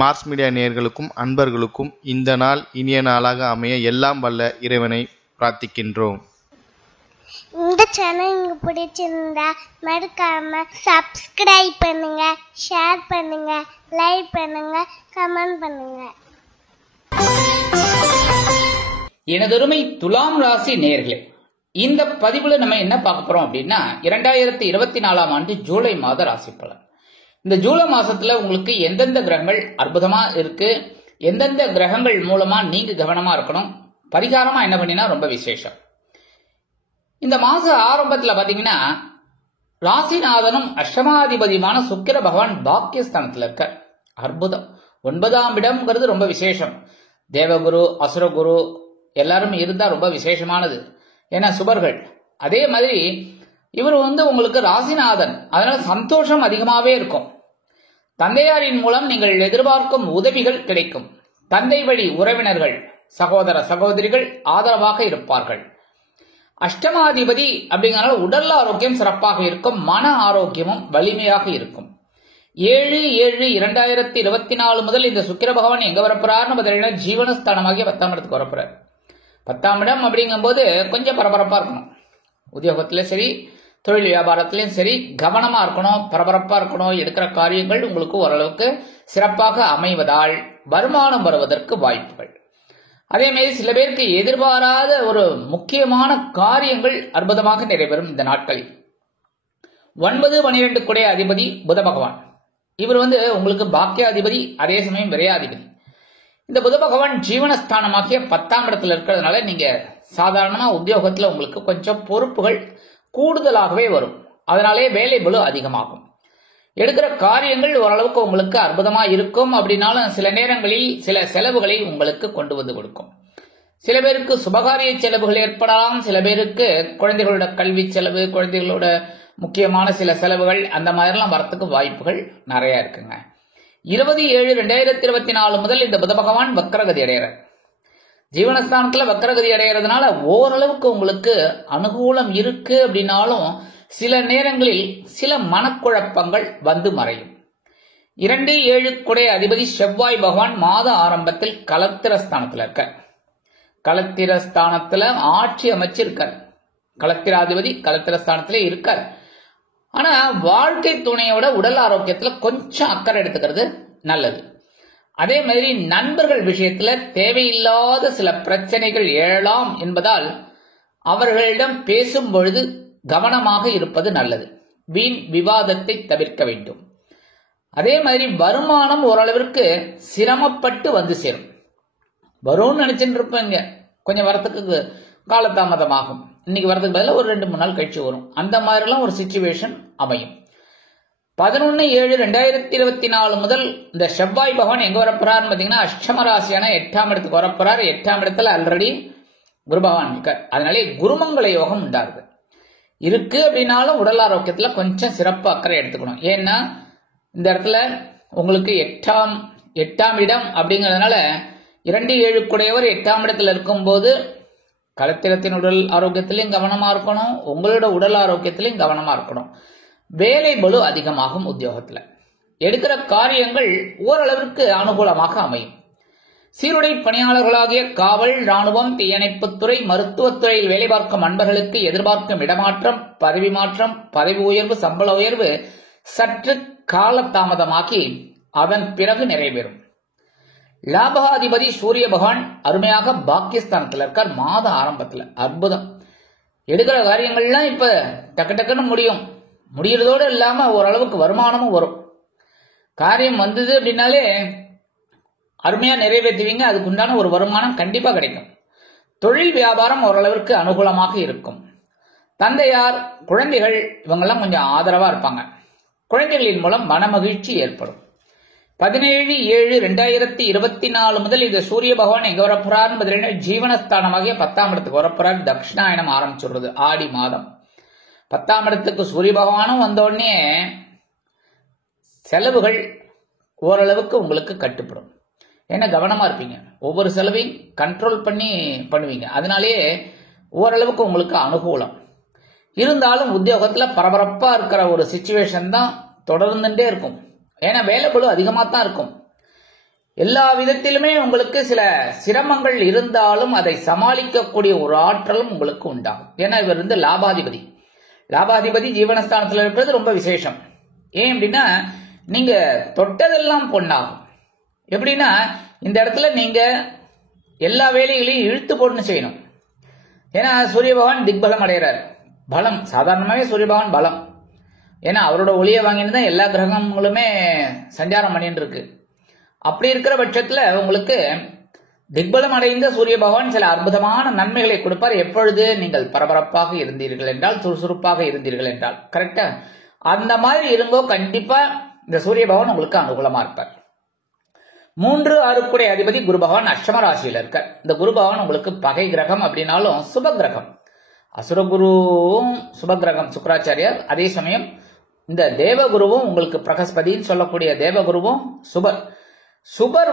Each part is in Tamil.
மார்ஸ் மீடியா நேயர்களுக்கும் அன்பர்களுக்கும் இந்த நாள் இனிய நாளாக அமைய எல்லாம் வல்ல இறைவனை பிரார்த்திக்கின்றோம். இந்த சேனல் உங்களுக்கு பிடிச்சிருந்தா மறக்காம சப்ஸ்கிரைப் பண்ணுங்க, ஷேர் பண்ணுங்க, லைக் பண்ணுங்க, கமெண்ட் பண்ணுங்க. எனதொருமை துலாம் ராசி நேயர்களே, இந்த பதிவுல நம்ம என்ன பார்க்க போறோம் அப்படின்னா 2024 ஆண்டு ஜூலை மாத ராசி பலன். இந்த ஜூலை மாசத்துல உங்களுக்கு எந்தெந்த கிரகங்கள் அற்புதமா இருக்கு, எந்தெந்த கிரகங்கள் மூலமா நீங்க கவனமா இருக்கணும், பரிகாரமா என்ன பண்ணினா ரொம்ப விசேஷம். இந்த மாச ஆரம்பத்துல பாத்தீங்கன்னா ராசிநாதனும் அஷ்டமாதிபதியுமான சுக்கிர பகவான் பாக்கியஸ்தானத்துல இருக்க அற்புதம். 9ஆம் இடம்ங்கிறது ரொம்ப விசேஷம். தேவகுரு அசுரகுரு எல்லாரும் இருந்தா ரொம்ப விசேஷமானது, ஏன்னா சுபர்கள். அதே மாதிரி இவர் உங்களுக்கு ராசிநாதன், அதனால சந்தோஷம் அதிகமாவே இருக்கும். தந்தையாரின் மூலம் நீங்கள் எதிர்பார்க்கும் உதவிகள் கிடைக்கும். தந்தை வழி உறவினர்கள், சகோதர சகோதரிகள் ஆதரவாக இருப்பார்கள். அஷ்டமாதிபதி அப்படிங்கறனால உடல் ஆரோக்கியம் சிறப்பாக இருக்கும், மன ஆரோக்கியமும் வலிமையாக இருக்கும். 7/7/2024 முதல் இந்த சுக்கிர பகவான் எங்க வரப்போறாருன்னு பார்த்தீங்கன்னா ஜீவனஸ்தானமாகிய 10ஆம் இடத்துக்கு வரப்போறாரு. 10ஆம் இடம் அப்படிங்கும் போது கொஞ்சம் பரபரப்பா இருக்கணும். உத்தியோகத்திலும் சரி, தொழில் வியாபாரத்திலும் சரி கவனமா இருக்கணும், பரபரப்பா இருக்கணும். எடுக்கிற காரியங்கள் உங்களுக்கு ஓரளவுக்கு சிறப்பாக அமைவதால் வருமானம் வருவதற்கு வாய்ப்புகள். அதே மாதிரி சில பேருக்கு எதிர்பாராத ஒரு முக்கியமான காரியங்கள் அற்புதமாக நிறைவேறும் இந்த நாட்களில். 9-12 குடைய அதிபதி புத பகவான். இவர் உங்களுக்கு பாக்கியாதிபதி, அதே சமயம் விரையாதிபதி. இந்த புத பகவான் ஜீவனஸ்தானமாகிய 10ஆம் இடத்துல இருக்கிறதுனால நீங்க சாதாரணமா உத்தியோகத்துல உங்களுக்கு கொஞ்சம் பொறுப்புகள் கூடுதலாகவே வரும். அதனாலே வேலை பளு அதிகமாகும். எடுக்கிற காரியங்கள் ஓரளவுக்கு உங்களுக்கு அற்புதமா இருக்கும். அப்படின்னாலும் சில நேரங்களில் சில செலவுகளை உங்களுக்கு கொண்டு வந்து கொடுக்கும். சில பேருக்கு சுபகாரிய செலவுகள் ஏற்படலாம், சில பேருக்கு குழந்தைகளோட கல்வி செலவு, குழந்தைகளோட முக்கியமான சில செலவுகள் அந்த மாதிரிலாம் வரத்துக்கு வாய்ப்புகள் நிறைய இருக்குங்க. 20/7/2024 முதல் இந்த புத பகவான் வக்ரகதி அடைகிறார். ஜீவனஸ்தானத்துல வக்ரகதி அடைகிறதுனால ஓரளவுக்கு உங்களுக்கு அனுகூலம் இருக்கு. அப்படின்னாலும் சில நேரங்களில் சில மனக்குழப்பங்கள் வந்து மறையும். 2-7 குடைய அதிபதி செவ்வாய் பகவான் மாத ஆரம்பத்தில் கலத்திரஸ்தானத்துல இருக்க, கலத்திரஸ்தானத்துல ஆட்சி அமைச்சிருக்கார். கலத்திராதிபதி கலத்திரஸ்தானத்திலே இருக்கார். ஆனா வாழ்க்கை துணையோட உடல் ஆரோக்கியத்துல கொஞ்சம் அக்கறை எடுத்துக்கிறது நல்லது. அதே மாதிரி நண்பர்கள் விஷயத்துல தேவையில்லாத சில பிரச்சனைகள் எழலாம் என்பதால் அவர்களிடம் பேசும் பொழுது கவனமாக இருப்பது நல்லது. வீண் விவாதத்தை தவிர்க்க வேண்டும். அதே மாதிரி வருமானம் ஓரளவிற்கு சிரமப்பட்டு வந்து சேரும். வரும்னு நினைச்சுட்டு இருப்பீங்க, கொஞ்சம் வரத்துக்கு காலதாமதமாகும். இன்னைக்கு வரதுக்கு பதிலாக ஒரு 2-3 நாள் கழிச்சு வரும். அந்த மாதிரிலாம் ஒரு சிச்சுவேஷன் அமையும். 11/7/2024 முதல் இந்த செவ்வாய் பகவான் எங்க வரப்போறாருன்னு பாத்தீங்கன்னா அஷ்டம ராசியான 8ஆம் இடத்துக்கு வரப்போறாரு. 8ஆம் இடத்துல ஆல்ரெடி குரு பகவான் இருக்கார். அதனாலே குருமங்கள யோகம் உண்டாகுது இருக்கு. அப்படின்னாலும் உடல் ஆரோக்கியத்துல கொஞ்சம் சிறப்பு அக்கறை எடுத்துக்கணும். ஏன்னா இந்த இடத்துல உங்களுக்கு 8ஆம் இடம் அப்படிங்கறதுனால 2-7 குடையவர் 8ஆம் இடத்துல இருக்கும் போது கலத்திரத்தின் உடல் ஆரோக்கியத்திலையும் கவனமா இருக்கணும், உங்களோட உடல் ஆரோக்கியத்திலையும் கவனமா இருக்கணும். வேலை பளு அதிகமாகும். உத்தியோகத்துல எடுக்கிற காரியங்கள் ஓரளவிற்கு அனுகூலமாக அமையும். சீருடை பணியாளர்களாகிய காவல், ராணுவம், தீயணைப்புத்துறை, மருத்துவத்துறையில் வேலை பார்க்கும் அன்பர்களுக்கு எதிர்பார்க்கும் இடமாற்றம், பதவி மாற்றம், பதவி உயர்வு, சம்பள உயர்வு சற்று காலதாமதமாக்கி அதன் பிறகு நிறைவேறும். லாபாதிபதி சூரிய பகவான் அருமையாக பாக்கியஸ்தானத்தில் இருக்கார். மாத ஆரம்பத்துல அற்புதம். எடுக்கிற காரியங்கள்லாம் இப்ப டக்கு டக்குன்னு முடியறதோடு இல்லாம ஓரளவுக்கு வருமானமும் வரும். காரியம் வந்தது அப்படின்னாலே அருமையா நிறைவேற்றுவீங்க. அதுக்கு உண்டான ஒரு வருமானம் கண்டிப்பா கிடைக்கும். தொழில் வியாபாரம் ஓரளவிற்கு அனுகூலமாக இருக்கும். தந்தையார், குழந்தைகள் இவங்கெல்லாம் கொஞ்சம் ஆதரவா இருப்பாங்க. குழந்தைகளின் மூலம் மனமகிழ்ச்சி ஏற்படும். 17/7/2024 முதல் இந்த சூரிய பகவான் எங்க வரப்போறாருன்னு ஜீவனஸ்தானமாகிய 10ஆம் இடத்துக்கு வரப்போறாரு. தட்சிணாயனம் ஆரம்பிச்சுடுறது ஆடி மாதம். 10ஆம் இடத்துக்கு சூரிய பகவானும் வந்த உடனே செலவுகள் ஓரளவுக்கு உங்களுக்கு கட்டுப்படும். ஏன்னா கவனமா இருப்பீங்க, ஒவ்வொரு செலவையும் கண்ட்ரோல் பண்ணி பண்ணுவீங்க. அதனாலேயே ஓரளவுக்கு உங்களுக்கு அனுகூலம் இருந்தாலும் உத்தியோகத்துல பரபரப்பா இருக்கிற ஒரு சிச்சுவேஷன் தான் தொடர்ந்துட்டே இருக்கும். ஏன்னா வேலை பளு அதிகமா தான் இருக்கும். எல்லா விதத்திலுமே உங்களுக்கு சில சிரமங்கள் இருந்தாலும் அதை சமாளிக்கக்கூடிய ஒரு ஆற்றலும் உங்களுக்கு உண்டாகும். ஏன்னா இவர் லாபாதிபதி. லாபாதிபதி ஜீவனஸ்தானத்தில் இருக்கிறது ரொம்ப விசேஷம். ஏன் அப்படின்னா நீங்க தொட்டதெல்லாம் பொண்ணாகும். எப்படின்னா இந்த இடத்துல நீங்க எல்லா வேலைகளையும் இழுத்து போட்டு செய்யணும். ஏன்னா சூரிய பகவான் திக்பலம் அடைகிறார். பலம் சாதாரணமாகவே சூரிய பகவான் பலம். ஏன்னா அவரோட ஒளியை வாங்கின்னு தான் எல்லா கிரகங்களுமே சஞ்சாரம் பண்ணிட்டு இருக்கு. அப்படி இருக்கிற பட்சத்துல உங்களுக்கு திக்பலம் அடைந்த சூரிய பகவான் சில அற்புதமான நன்மைகளை கொடுப்பார். எப்பொழுது நீங்கள் பரபரப்பாக இருந்தீர்கள் என்றால், சுறுசுறுப்பாக இருந்தீர்கள் என்றால், கரெக்டா அந்த மாதிரி இருங்கோ, கண்டிப்பா இந்த சூரிய பகவான் உங்களுக்கு அனுகூலமா இருப்பார். 3, 6 அதிபதி குரு பகவான் அஷ்டம ராசியில இருக்கார். இந்த குரு பகவான் உங்களுக்கு பகை கிரகம் அப்படின்னாலும் சுப கிரகம். அசுரகுருவும் சுப கிரகம் சுக்கராச்சாரியார். அதே சமயம் இந்த தேவகுருவும் உங்களுக்கு பிரகஸ்பதின்னு சொல்லக்கூடிய தேவகுருவும் சுபர். சுபர்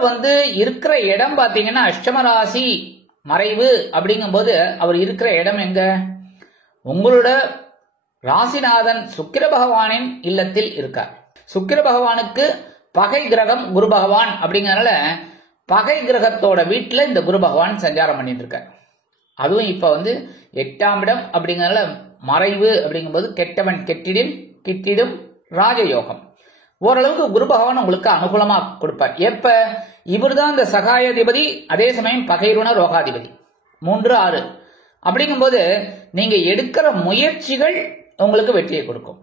இருக்கிற இடம் பாத்தீங்கன்னா அஷ்டம ராசி மறைவு அப்படிங்கும் போது அவர் இருக்கிற இடம் எங்க? உங்களோட ராசிநாதன் சுக்கிர பகவானின் இல்லத்தில் இருக்கார். சுக்கிர பகவானுக்கு பகை கிரகம் குரு பகவான் அப்படிங்கறதுனால பகை கிரகத்தோட வீட்டுல இந்த குரு பகவான் சஞ்சாரம் பண்ணிட்டு இருக்கார். அதுவும் இப்ப 8ஆம் இடம் அப்படிங்கறதுனால மறைவு அப்படிங்கும்போது கெட்டவன் கிட்டிடும் ராஜயோகம். ஓரளவுக்கு குரு பகவான் உங்களுக்கு அனுகூலமா கொடுப்பார். எப்ப? இவர் தான் இந்த சகாயாதிபதி, அதே சமயம் பகைருண ரோகாதிபதி. 3, 6 அப்படிங்கும்போது நீங்க எடுக்கிற முயற்சிகள் உங்களுக்கு வெற்றியை கொடுக்கும்.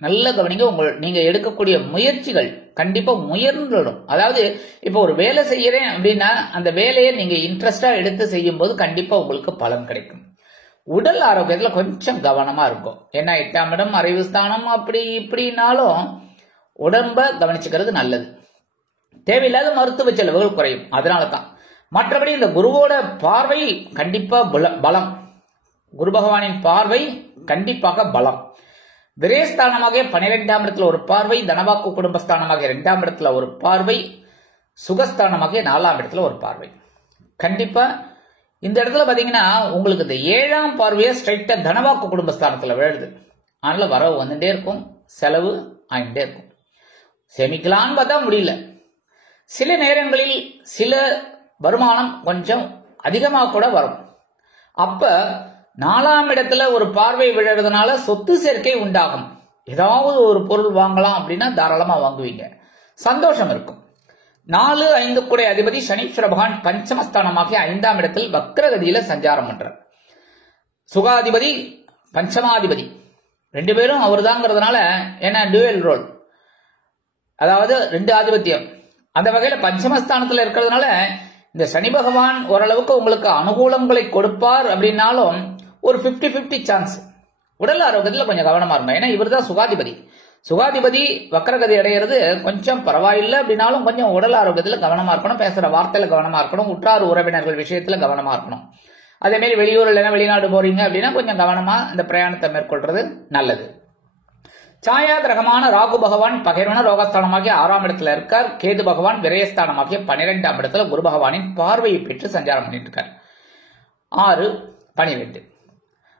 நல்ல கவனிங்க. நீங்க எடுக்கக்கூடிய முயற்சிகள் கண்டிப்பா முயர்ந்துடும். அதாவது இப்ப ஒரு வேலை செய்யறேன் அப்படின்னா அந்த வேலையை நீங்க இன்ட்ரெஸ்டா எடுத்து செய்யும் போது கண்டிப்பா உங்களுக்கு பலன் கிடைக்கும். உடல் ஆரோக்கியத்துல கொஞ்சம் கவனமா இருக்கும். ஏன்னா 8ஆம் இடம் மறைவு ஸ்தானம் அப்படி இப்படினாலும் உடம்ப கவனிச்சுக்கிறது நல்லது. தேவையில்லாத மருத்துவ செலவுகள் குறையும். அதனால தான். மற்றபடி இந்த குருவோட பார்வை கண்டிப்பா பலம். குரு பகவானின் பார்வை கண்டிப்பாக பலம். விரயஸ்தானமாக 12ஆம் இடத்துல ஒரு பார்வை, தனவாக்கு குடும்பஸ்தானமாக 2ஆம் இடத்துல ஒரு பார்வை, சுகஸ்தானமாக 4ஆம் இடத்துல ஒரு பார்வை. கண்டிப்பா இந்த இடத்துல பாத்தீங்கன்னா உங்களுக்கு இந்த 7ஆம் பார்வையை ஸ்ட்ரைட்டா தனவாக்கு குடும்பஸ்தானத்துல விழுது. அதனால வரவு வந்துட்டே இருக்கும், செலவு ஆகிட்டே இருக்கும். சேமிக்கலான்னு பார்த்தா முடியல. சில நேரங்களில் சில வருமானம் கொஞ்சம் அதிகமாக கூட வரும். அப்ப 4ஆம் இடத்துல ஒரு பார்வை விழுறதுனால சொத்து சேர்க்கை உண்டாகும். ஏதாவது ஒரு பொருள் வாங்கலாம் அப்படின்னா தாராளமா வாங்குவீங்க, சந்தோஷம் இருக்கும். 4, 5 அதிபதி சனீஸ்வர பகவான் பஞ்சமஸ்தானமாக 5ஆம் இடத்தில் வக்ரகதியில சஞ்சாரம் பண்றார். சுகாதிபதி பஞ்சமாதிபதி 2 பேரும் அவர் தாங்கிறதுனால என்ன டுவெல் ரோல், அதாவது 2 ஆதிபத்தியம். அந்த வகையில பஞ்சமஸ்தானத்துல இருக்கிறதுனால இந்த சனி பகவான் ஓரளவுக்கு உங்களுக்கு அனுகூலங்களை கொடுப்பார். அப்படின்னாலும் ஒரு 50-50 சான்ஸ். உடல் ஆரோக்கியத்துல கொஞ்சம் கவனமா இருக்கும். ஏன்னா இவர் தான் சுகாதிபதி. சுகாதிபதி வக்ரகதி அடைகிறது கொஞ்சம் பரவாயில்லை அப்படின்னாலும் கொஞ்சம் உடல் ஆரோக்கியத்துல கவனமா இருக்கணும். பேசுற வார்த்தையில கவனமா இருக்கணும். உற்றார் உறவினர்கள் விஷயத்துல கவனமா இருக்கணும். அதே மாதிரி வெளியூர் இல்லைன்னா வெளிநாடு போறீங்க அப்படின்னா கொஞ்சம் கவனமா இந்த பிரயாணத்தை மேற்கொள்றது நல்லது. சாயா கிரகமான ராகு பகவான் பகைவன ரோகஸ்தானமாகிய 6ஆம் இடத்துல இருக்கார். கேது பகவான் விரயஸ்தானமாகிய 12ஆம் இடத்துல குரு பகவானின் பார்வையை பெற்று சஞ்சாரம் பண்ணிட்டு இருக்கார். 6, 12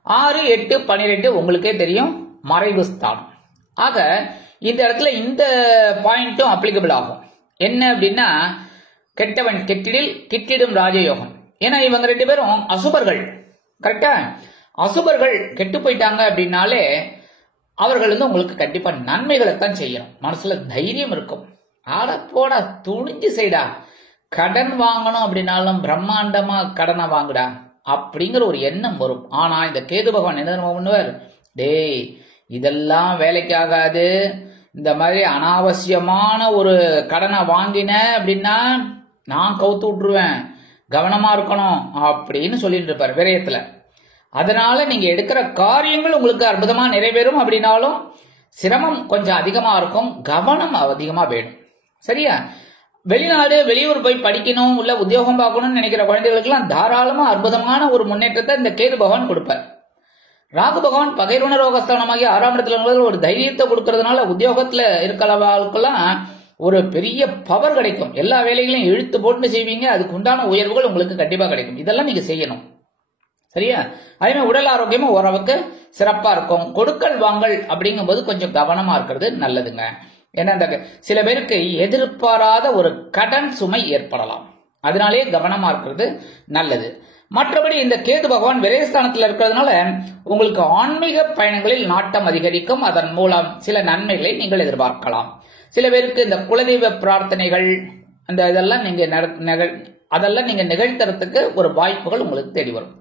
6, 8, 12 உங்களுக்கே தெரியும் மறைவு ஸ்தானம். ஆக இந்த இடத்துல இந்த பாயிண்டும் அப்ளிகபிள் ஆகும். என்ன அப்படின்னா கெட்டவன் கிட்டிடும் ராஜயோகம். ஏன்னா இவங்க 2 பேரும் அசுபர்கள். கரெக்டா? அசுபர்கள் கெட்டு போயிட்டாங்க அப்படின்னாலே அவர்கள் உங்களுக்கு கண்டிப்பா நன்மைகளைத்தான் செய்யணும். மனசுல தைரியம் இருக்கும். ஆட போடா துணிஞ்சு செய்டா, கடன் வாங்கணும் அப்படின்னாலும் பிரம்மாண்டமா கடனை வாங்குடா அப்படிங்கிற ஒரு எண்ணம் வரும். ஆனா இந்த கேது பகவான் என்ன பண்ணுவார்? டேய் இதெல்லாம் வேலைக்கு ஆகாது, இந்த மாதிரி அனாவசியமான ஒரு கடனை வாங்கின அப்படின்னா நான் கவுத்து விட்டுருவேன், கவனமா இருக்கணும் அப்படின்னு சொல்லிட்டு இருப்பார் விரயத்துல. அதனால நீங்க எடுக்கிற காரியங்கள் உங்களுக்கு அற்புதமா நிறைவேறும். அப்படின்னாலும் சிரமம் கொஞ்சம் அதிகமா இருக்கும், கவனம் அதிகமா வேணும். சரியா? வெளிநாடு வெளியூர் போய் படிக்கணும் இல்ல உத்தியோகம் பார்க்கணும்னு நினைக்கிற குழந்தைகளுக்கு எல்லாம் தாராளமா அற்புதமான ஒரு முன்னேற்றத்தை இந்த கேது பகவான் கொடுப்பார். ராகு பகவான் பகைருண ரோகஸ்தானமாகி 6ஆம் இடத்துல ஒரு தைரியத்தை கொடுக்கறதுனால உத்தியோகத்துல இருக்கிறவங்களுக்கெல்லாம் ஒரு பெரிய பவர் கிடைக்கும். எல்லா வேலைகளையும் இழுத்து போட்டு செய்வீங்க, அதுக்கு உண்டான உயர்வுகள் உங்களுக்கு கண்டிப்பா கிடைக்கும். இதெல்லாம் நீங்க செய்யணும். சரியா? அதே மாதிரி உடல் ஆரோக்கியமும் ஓரளவுக்கு சிறப்பா இருக்கும். கொடுக்கல் வாங்கல் அப்படிங்கும் போது கொஞ்சம் கவனமா இருக்கிறது நல்லதுங்க. ஏன்னா இந்த சில பேருக்கு எதிர்பாராத ஒரு கடன் சுமை ஏற்படலாம். அதனாலே கவனமா இருக்கிறது நல்லது. மற்றபடி இந்த கேது பகவான் விரயஸ்தானத்தில் இருக்கிறதுனால உங்களுக்கு ஆன்மீக பயணங்களில் நாட்டம் அதிகரிக்கும். அதன் மூலம் சில நன்மைகளை நீங்கள் எதிர்பார்க்கலாம். சில பேருக்கு இந்த குலதெய்வ பிரார்த்தனைகள் அந்த இதெல்லாம் நீங்க நிகழ்த்துறதுக்கு ஒரு வாய்ப்புகள் உங்களுக்கு தேடி வரும்.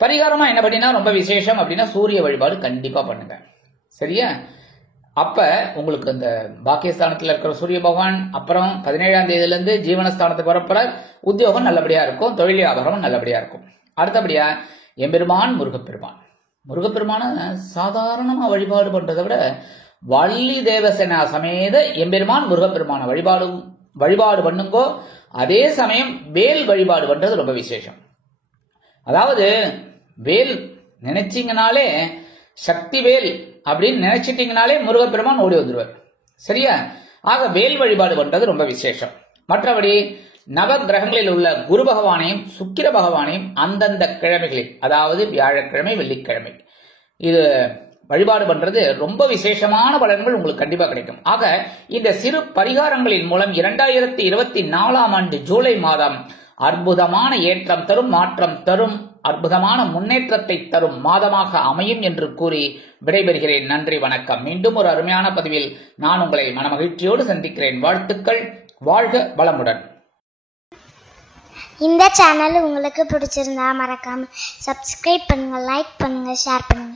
பரிகாரமா என்ன பண்ணினா ரொம்ப விசேஷம் அப்படின்னா சூரிய வழிபாடு கண்டிப்பா பண்ணுங்க. சரியா? அப்ப உங்களுக்கு இந்த பாக்கியஸ்தானத்தில் இருக்கிற சூரிய பகவான் அப்புறம் 17ஆம் தேதியிலிருந்து ஜீவனஸ்தானத்துக்கு வரப்போறார். உத்தியோகம் நல்லபடியா இருக்கும், தொழில் வியாபாரம் நல்லபடியா இருக்கும். அடுத்தபடியா எம்பெருமான் முருகப்பெருமான சாதாரணமா வழிபாடு பண்றதை விட வள்ளி தேவசேனா சமேத எம்பெருமான் முருகப்பெருமான வழிபாடு பண்ணுங்கோ. அதே சமயம் வேல் வழிபாடு பண்றது ரொம்ப விசேஷம். அதாவது வேல் நினைச்சீங்கனாலே சக்தி வேல் அப்படின்னு நினைச்சிட்டீங்கனாலே முருகப்பெருமான் ஓடி வந்துருவார். சரியா? ஆக வேல் வழிபாடு பண்றது ரொம்ப விசேஷம். மற்றபடி நவ கிரகங்களில் உள்ள குரு பகவானையும் சுக்கிர பகவானையும் அந்தந்த கிழமைகளில், அதாவது வியாழக்கிழமை வெள்ளிக்கிழமை இது வழிபாடு பண்றது ரொம்ப விசேஷமான பலன்கள் உங்களுக்கு கண்டிப்பா கிடைக்கும். ஆக இந்த சிறு பரிகாரங்களின் மூலம் 2024ஆம் ஆண்டு ஜூலை மாதம் அற்புதமான ஏற்றம் தரும், மாற்றம் தரும், அற்புதமான முன்னேற்றத்தை தரும் மாதமாக அமையும் என்று கூறி விடைபெறுகிறேன். நன்றி, வணக்கம். மீண்டும் ஒரு அருமையான பதிவில் நான் உங்களை மனமகிழ்ச்சியோடு சந்திக்கிறேன். வாழ்த்துக்கள். வாழ்க வளமுடன். இந்த சேனல் உங்களுக்கு பிடிச்சிருந்தா மறக்காம சப்ஸ்கிரைப் பண்ணுங்க, லைக் பண்ணுங்க, ஷேர் பண்ணுங்க.